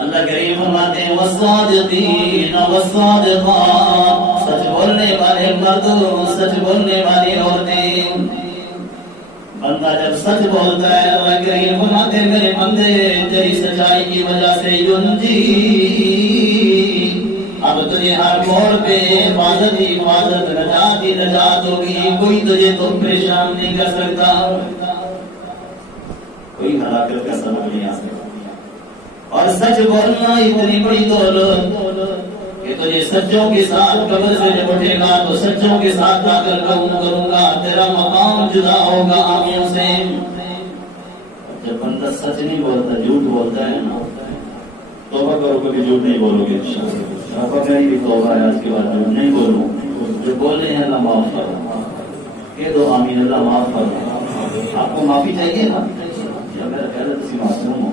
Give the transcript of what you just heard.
اللہ کریم فرماتے ہیں والصادقین والصادقات، سچ بولنے والے مرد، سچ بولنے والی عورتیں. بندہ جب سچ بولتا ہے اللہ کریم فرماتے ہیں میرے بندے تیری سچائی کی وجہ سے ینجی، اب تجھے ہر موڑ پہ حفاظت ہی حفاظت، نجات ہی نجات ہوگی، کوئی تجھے تو پریشان نہیں کر سکتا، کوئی ہلاکت کا سبب نہیں آ سکتا. اور سچ بولنا اتنی بڑی دولت کہ تجھے سچوں کے ساتھ قبر سے جب اٹھے گا تو سچوں کے ساتھ آ کر کروں گا، تیرا مقام جدا ہوگا آنکھوں سے. جب بندہ سچ نہیں بولتا جھوٹ بولتا ہے نا، توبہ کرو کہ جھوٹ نہیں بولو گے انشاءاللہ. میری بھی توبہ ہے آج کے بعد جھوٹ نہیں بولوں. جو بول رہے ہیں اللہ معاف کرو، کہہ دو آمین اللہ معاف کرو. آپ کو معافی چاہیے نا، یا میرا پہلے تو معصوم ہو